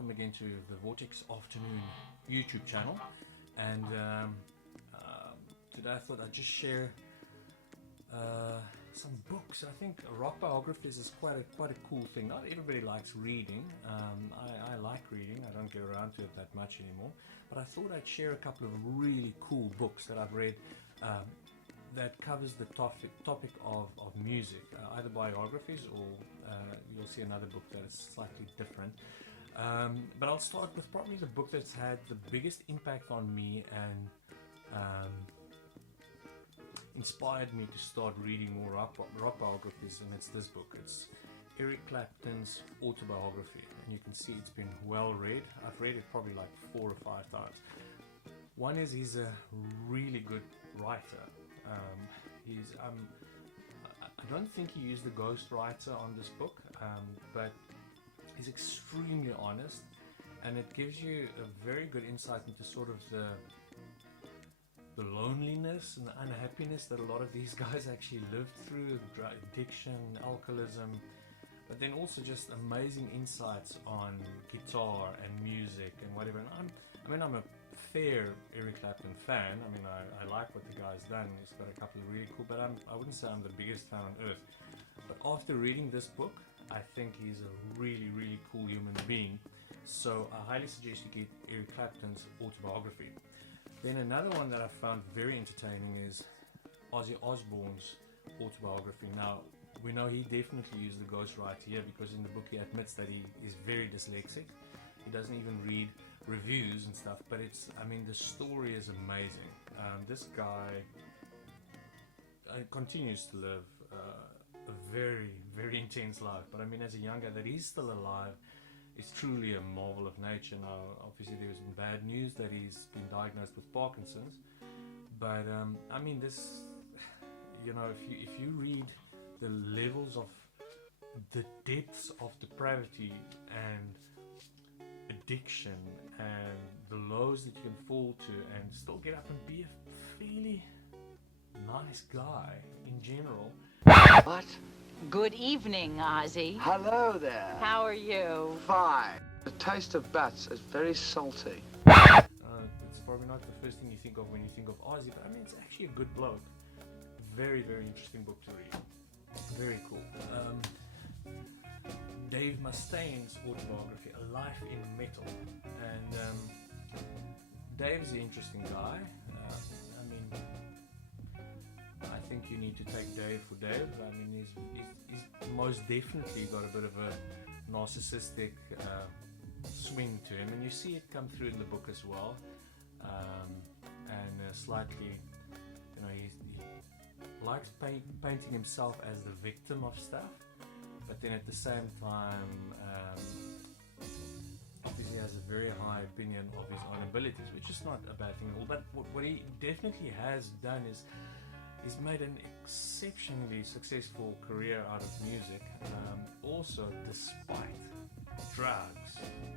welcome again to the Vortex Afternoon YouTube channel. And today I thought I'd just share some books. I think rock biographies is quite a cool thing. Not everybody likes reading. I like reading. I don't get around to it that much anymore. But I thought I'd share a couple of really cool books that I've read that covers the topic of music, either biographies or you'll see another book that is slightly different. But I'll start with probably the book that's had the biggest impact on me and inspired me to start reading more rock biographies, and it's this book. It's Eric Clapton's Autobiography, and you can see it's been well read. I've read it probably like 4 or 5 times. One is he's a really good writer. I don't think he used the ghostwriter on this book, but he's extremely honest, and it gives you a very good insight into sort of the loneliness and the unhappiness that a lot of these guys actually lived through, drug addiction, alcoholism, but then also just amazing insights on guitar and music and whatever. And I'm a fair Eric Clapton fan. I mean, I like what the guy's done. He's got a couple of really cool, but I wouldn't say I'm the biggest fan on earth. But after reading this book, I think he's a really, really cool human being. So I highly suggest you get Eric Clapton's Autobiography. Then another one that I found very entertaining is Ozzy Osbourne's Autobiography. Now, we know he definitely used the ghostwriter here, because in the book he admits that he is very dyslexic. He doesn't even read reviews and stuff, but the story is amazing. This guy continues to live a very, very intense life, but I mean, as a young guy that he's still alive, it's truly a marvel of nature. Now, obviously there's been bad news that he's been diagnosed with Parkinson's, but this, if you read the levels of the depths of depravity and addiction and the lows that you can fall to and still get up and be a fairly nice guy in general. What? Good evening, Ozzy. Hello there. How are you? Fine. The taste of bats is very salty. It's probably not the first thing you think of when you think of Ozzy, but it's actually a good bloke. Very, very interesting book to read. Very cool. Dave Mustaine's Autobiography, A Life in Metal, and Dave's an interesting guy. I think you need to take Dave for Dave. He's most definitely got a bit of a narcissistic swing to him, and you see it come through in the book as well. And slightly, he likes painting himself as the victim of stuff, but then at the same time, obviously has a very high opinion of his own abilities, which is not a bad thing at all. But what he definitely has done is he's made an exceptionally successful career out of music, also despite drugs,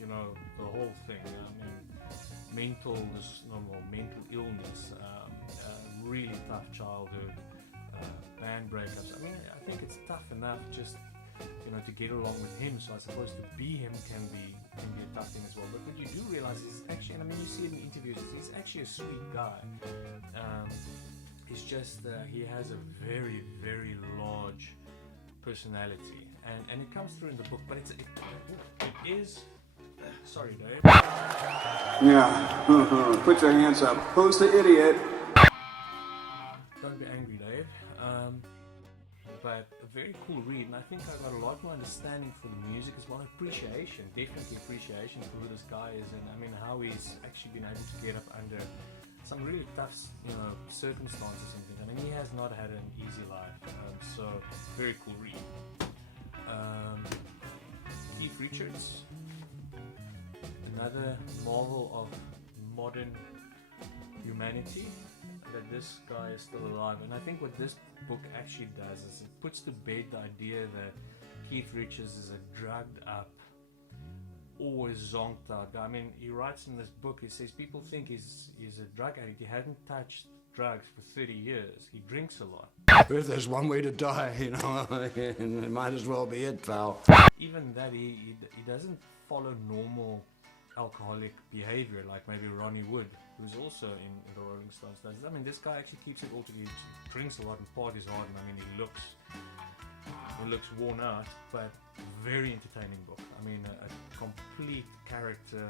the whole thing. Mental illness, really tough childhood, band breakups. I think it's tough enough just to get along with him, so I suppose to be him can be a tough thing as well. But what you do realize is actually, you see it in interviews, he's actually a sweet guy. It's just he has a very, very large personality, and it comes through in the book. But it is. Sorry, Dave. Yeah. Put your hands up. Who's the idiot? Don't be angry, Dave. But a very cool read, and I think I got a lot more understanding for the music as well. Appreciation, definitely appreciation for who this guy is, and how he's actually been able to get up under some really tough, circumstances and things. He has not had an easy life, so very cool read. Keith Richards, another marvel of modern humanity, that this guy is still alive. And I think what this book actually does is it puts to bed the idea that Keith Richards is a drugged up, always zonked out guy. He writes in this book, he says people think he's a drug addict. He hadn't touched drugs for 30 years. He drinks a lot. If there's one way to die, you know, it might as well be it, pal. Even that, he doesn't follow normal alcoholic behavior like maybe Ronnie Wood, who's also in the Rolling Stones does. I mean, this guy actually keeps it all together. He drinks a lot and parties hard, and I mean, he looks worn out, but very entertaining book. I mean, a complete character,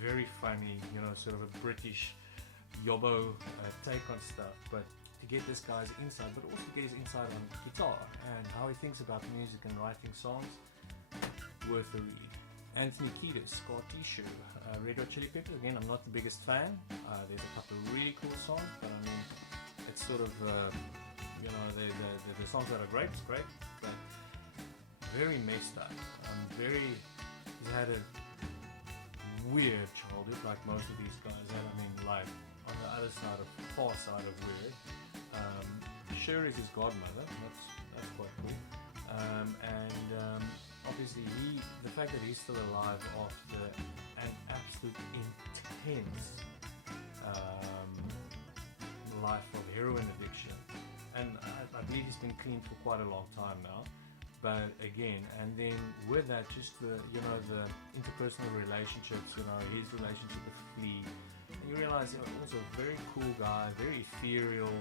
very funny, you know, sort of a British yobbo take on stuff, but to get this guy's insight, but also to get his insight on guitar and how he thinks about music and writing songs, worth a read. Anthony Kiedis, Scar Tissue, Red Hot Chili Peppers. Again, I'm not the biggest fan. There's a couple of really cool songs, but I mean, it's sort of, you know, the songs that are great, it's great, but very messed up. He's had a weird childhood, like most of these guys had. I mean, like, on the other side of, far side of weird. Cher is his godmother, that's quite cool. Obviously the fact that he's still alive after an absolute intense life of heroin addiction, and I believe he's been clean for quite a long time now, but again, and then with that, just the, you know, the interpersonal relationships, you know, his relationship with Flea, and you realize, you know, also a very cool guy, very ethereal,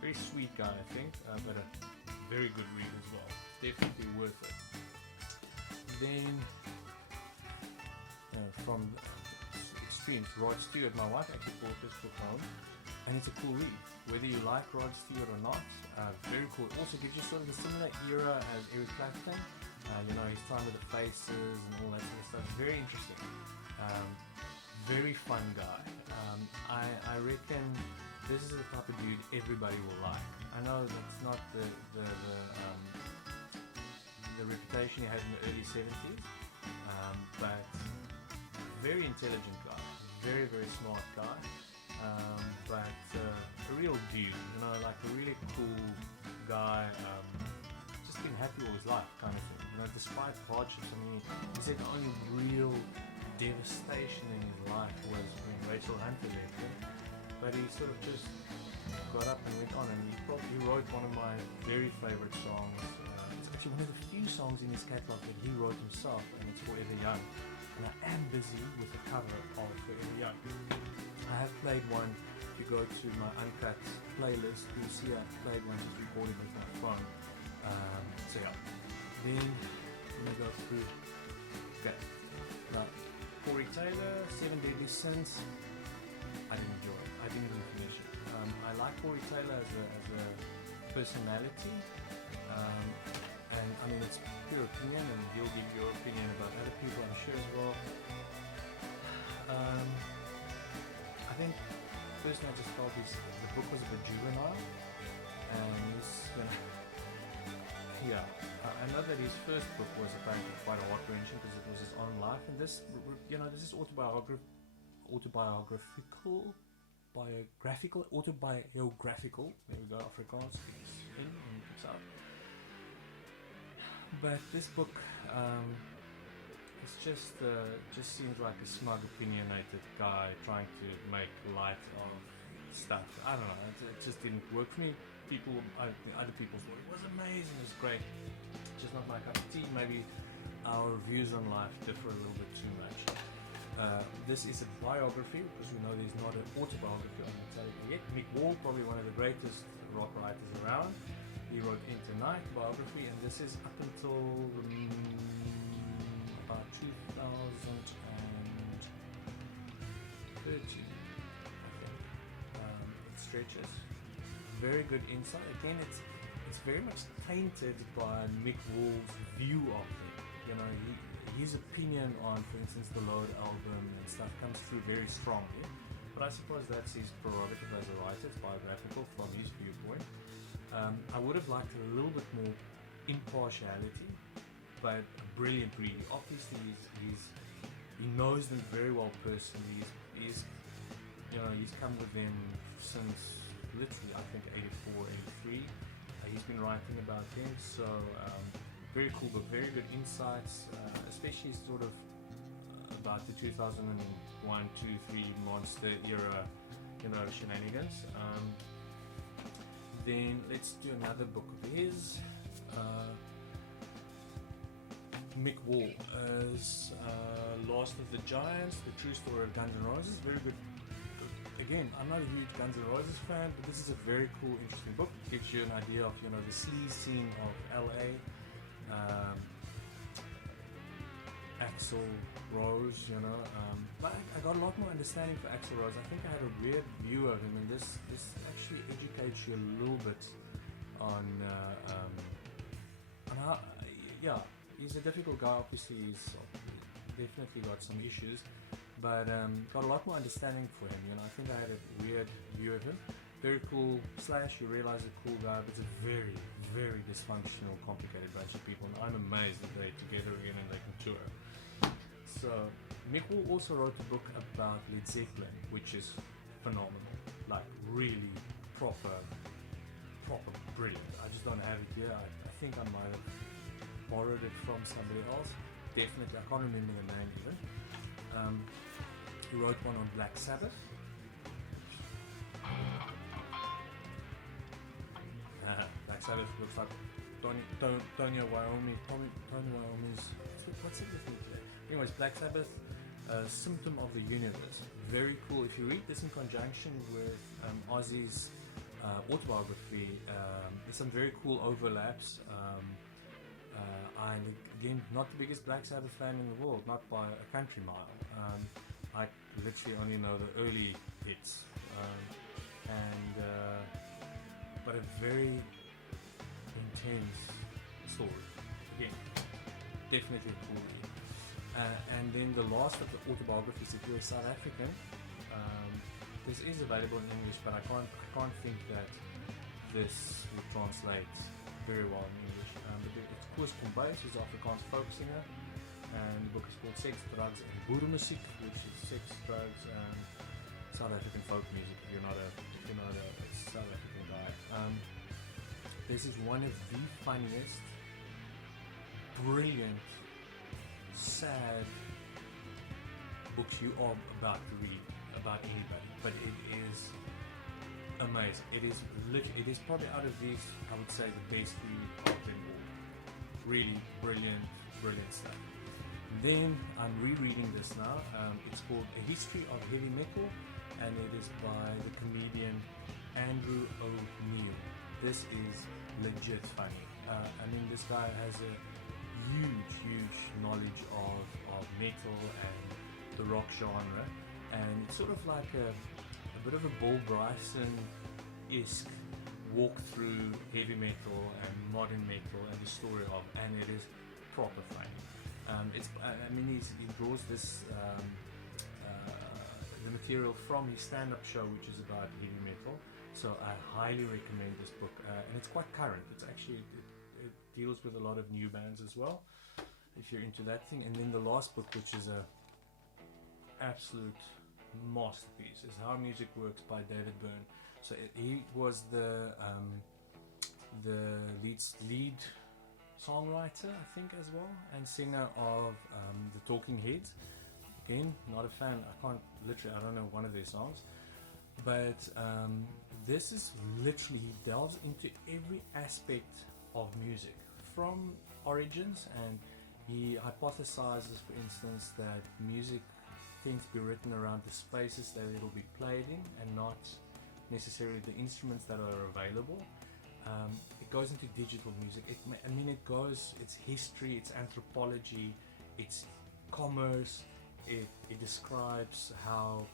very sweet guy, I think, but a very good read as well. Definitely worth it. Then from extremes, Rod Stewart. My wife actually bought this book home, and it's a cool read. Whether you like Rod Stewart or not, very cool. It also gives you sort of a similar era as Eric Clapton. You know, his time with the Faces and all that sort of stuff. Very interesting. Very fun guy. I reckon this is the type of dude everybody will like. I know that's not the reputation he had in the early 70s, but very intelligent guy, very, very smart guy, but a real dude, you know, like a really cool guy, just been happy all his life kind of thing, you know, despite hardships. I mean, he said the only real devastation in his life was when Rachel Hunter left him, but he sort of just got up and went on, and he wrote one of my very favorite songs. It's actually one of the few songs in his catalogue that he wrote himself, and it's Forever Young. And I am busy with the cover of Forever Young. I have played one. If you go to my uncut playlist, you'll see I've played one just recorded with my phone. So yeah. Then let me go through. Okay. Now, Corey Taylor, 7 Deadly Sins. I didn't enjoy it. I didn't even finish it. I like Corey Taylor as a personality. And I mean, it's pure opinion, and he'll give your opinion about other people, I'm sure, as well. I think personally I just felt the book was a bit juvenile, and yeah, I know that his first book was apparently quite a heart-wrenching because it was his own life, and this, you know, this is autobiographical, there we go, Afrikaans, in and out. But this book, it's just seems like a smug, opinionated guy trying to make light of stuff. I don't know. It just didn't work for me. Other people thought it was amazing. It was great. Just not my cup of tea. Maybe our views on life differ a little bit too much. This is a biography, because we know there's not an autobiography on Metallica yet. Mick Wall, probably one of the greatest rock writers around. He wrote Into Night biography, and this is up until about 2013, I think. It stretches. Very good insight. Again, it's very much tainted by Mick Wall's view of it. You know, his opinion on, for instance, the Load album and stuff comes through very strongly. But I suppose that's his prerogative as a writer. It's biographical from his viewpoint. I would have liked a little bit more impartiality, but a brilliant read. Obviously, he knows them very well personally. He's come with them since literally, I think, 84, 83. He's been writing about them, so very cool book, very good insights, especially sort of about the 2001, 2, 3 Monster era shenanigans. Then let's do another book of his. Mick Wall's Last of the Giants, The True Story of Guns N' Roses. Very good. Again, I'm not a huge Guns N' Roses fan, but this is a very cool, interesting book. It gives you an idea of the sleaze scene of LA. Axl Rose, but I got a lot more understanding for Axl Rose. I think I had a weird view of him, and this actually educates you a little bit on how, he's a difficult guy. Obviously, he's definitely got some issues, but got a lot more understanding for him. I think I had a weird view of him. Very cool / you realize a cool guy, but it's a very, very dysfunctional, complicated bunch of people, and I'm amazed that they're together again and they can tour. So Mick Wall also wrote a book about Led Zeppelin, which is phenomenal, like really proper brilliant. I just don't have it here. I think I might have borrowed it from somebody else. Definitely, I can't remember the name even. He wrote one on Black Sabbath. Black Sabbath looks like Tony Iommi's. What's it with me today? Anyways, Black Sabbath, Symptom of the Universe. Very cool. If you read this in conjunction with Ozzy's autobiography, there's some very cool overlaps. I'm again not the biggest Black Sabbath fan in the world, not by a country mile. I literally only know the early hits, but a very intense story. Again, definitely a cool read. And then the last of the autobiographies, if you're a South African, this is available in English, but I can't think that this will translate very well in English. But it's KOOS, who's Afrikaans folk singer, and the book is called Sex, Drugs and BOEREMUSIEK, which is sex, drugs, and South African folk music. If you're not a South African guy, this is one of the funniest, brilliant, sad books you are about to read about anybody, but it is amazing. It is probably out of these, I would say, the best read of them all. Really brilliant stuff. Then I'm rereading this now. It's called A History of Heavy Metal, and it is by the comedian Andrew O'Neill. This is legit funny. I mean, this guy has a huge knowledge of metal and the rock genre, and it's sort of like a bit of a Paul Bryson-esque walk through heavy metal and modern metal and the story of, and it is proper funny. He draws this the material from his stand-up show, which is about heavy metal. So I highly recommend this book, and it's quite current. It's actually it deals with a lot of new bands as well, if you're into that thing. And then the last book, which is a absolute masterpiece, is How Music Works by David Byrne. So he was the lead songwriter, I think, as well, and singer of the Talking Heads. Again, not a fan. I don't know one of their songs, but this is literally, he delves into every aspect of music from origins, and he hypothesizes, for instance, that music tends to be written around the spaces that it will be played in and not necessarily the instruments that are available. It goes into digital music. It's history, it's anthropology, it's commerce. It describes how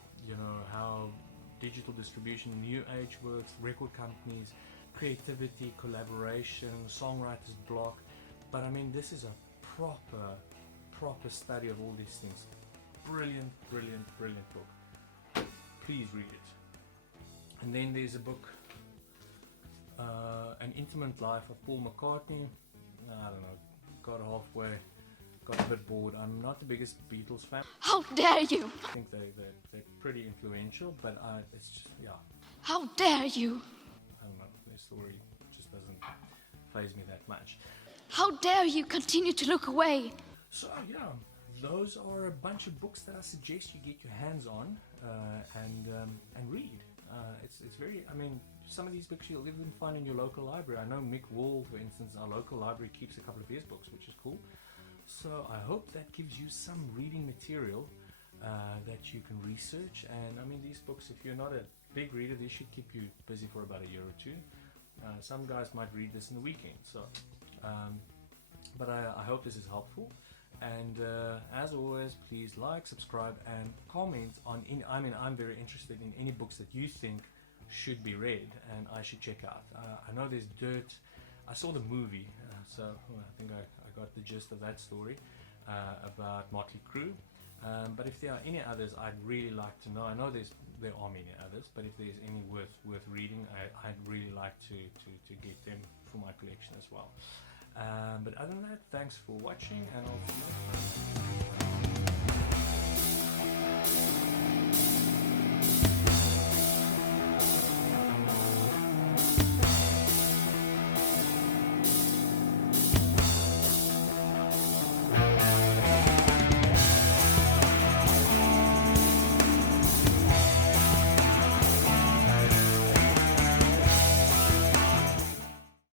digital distribution, new age works, record companies, creativity, collaboration, songwriter's block. But I mean, this is a proper study of all these things. Brilliant book. Please read it. And then there's a book, An Intimate Life of Paul McCartney. I don't know, got halfway, got a bit bored. I'm not the biggest Beatles fan. How dare you! I think they're pretty influential, but it's just, yeah. How dare you! I don't know, their story just doesn't faze me that much. How dare you continue to look away! So yeah, those are a bunch of books that I suggest you get your hands on and read. It's very, I mean, some of these books you'll even find in your local library. I know Mick Wall, for instance, our local library, keeps a couple of his books, which is cool. So I hope that gives you some reading material that you can research. And I mean, these books, if you're not a big reader, they should keep you busy for about a year or two. Some guys might read this in the weekend. So, but I hope this is helpful. And as always, please like, subscribe, and comment on. I'm very interested in any books that you think should be read and I should check out. I know there's Dirt. I saw the movie, so I think I got the gist of that story about Motley Crue. But if there are any others, I'd really like to know. I know there are many others, but if there's any worth reading, I'd really like to get them for my collection as well. But other than that, thanks for watching, and I'll see you next time.